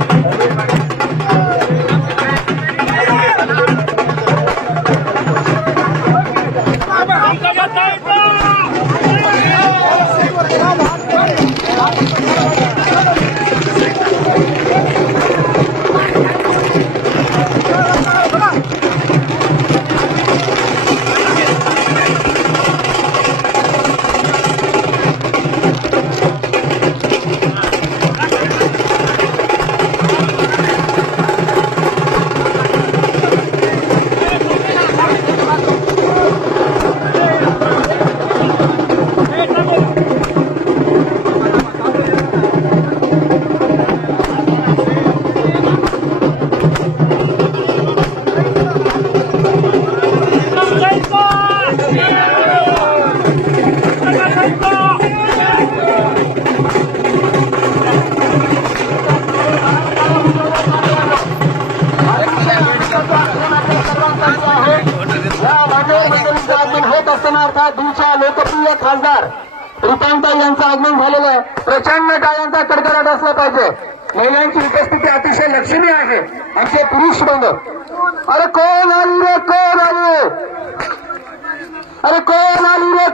Obrigado. अर्थात दिवसा लोकप्रिय खासदार रुपांता यांचं आगमन झालेलं आहे. प्रचंड टाळ्यांचा कडकडाट असला पाहिजे. महिलांची उपस्थिती अतिशय लक्षणीय आहे. आमचे पुरुष बंद. अरे कोण आली रे कोण आली? अरे कोण आली रे?